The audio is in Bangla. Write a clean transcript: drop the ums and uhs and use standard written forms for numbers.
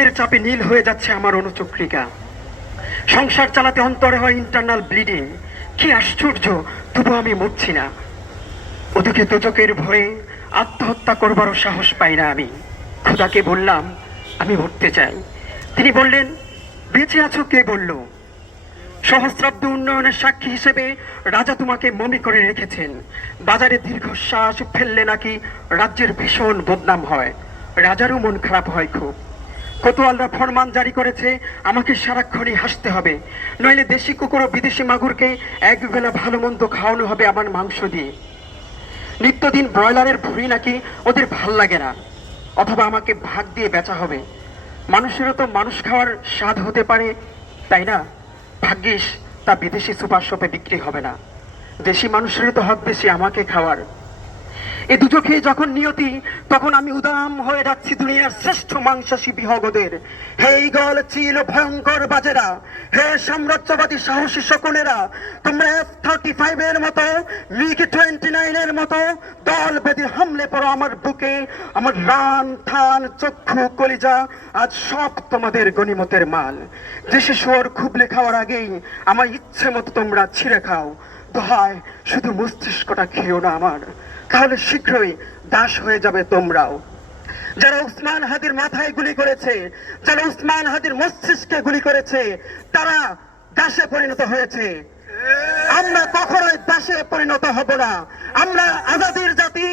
ঋণের চাপে নীল হয়ে যাচ্ছে আমার অনুচক্রিকা। সংসার চালাতে অন্তরে হয় ইন্টারনাল ব্লিডিং। কি আশ্চর্য, তবু আমি মরছি না। ওদিকে দোজকের ভয়ে আত্মহত্যা করবারও সাহস পাই না আমি। খোদাকে বললাম আমি মরতে চাই। তিনি বললেন, বেঁচে আছো কে বলল? সহস্রাব্দ উন্নয়নের সাক্ষী হিসেবে রাজা তোমাকে মমি করে রেখেছেন। বাজারে দীর্ঘশ্বাস ফেললে নাকি রাজ্যের ভীষণ বদনাম হয়। রাজারও মন খারাপ হয় খুব। কোতোয়ালরা ফরমান জারি করেছে আমাকে সারাক্ষণই হাসতে হবে, নইলে দেশি কুকুর ও বিদেশি মাগুরকে একবেলা ভালো মন্দ খাওয়ানো হবে আমার মাংস দিয়ে। নিত্যদিন ব্রয়লারের ভুঁড়ি নাকি ওদের ভাল লাগে না, অথবা আমাকে ভাগ দিয়ে বেচা হবে। মানুষেরও তো মানুষ খাওয়ার স্বাদ হতে পারে, তাই না? ভাগ্যিস তা বিদেশি সুপার শপে বিক্রি হবে না। দেশি মানুষেরও তো হক বেশি আমাকে খাওয়ার। এ দুচোখে যখন নিয়তি, তখন আমি উদাম হয়ে যাচ্ছি দুনিয়ার শ্রেষ্ঠ মাংসাশী বিহগদের। হে ঈগল, চিল, ভয়ঙ্কর বাজেরা, হে সাম্রাজ্যবাদী সাহসী শকুনেরা, তোমরা F-35 এর মতো, MiG-29 এর মতো দল বেঁধে হামলে পড়ো আমার বুকে। আমার রান, থান, চক্ষু, কলিজা আজ সব তোমাদের গনিমতের মাল। দেশে শুয়োর খুবলে খাওয়ার আগেই আমার ইচ্ছে মতো তোমরা ছিঁড়ে খাও। দোহায়, শুধু মস্তিষ্কটা খেও না আমার, তাহলে শীঘ্রই দাস হয়ে যাবে তোমরাও। যারা উসমান হাদির মাথায় গুলি করেছে, যারা উসমান হাদির মস্তিষ্কে গুলি করেছে, তারা দাসে পরিণত হয়েছে। আমরা কখনোই দাসে পরিণত হব না। আমরা আজাদির জাতি।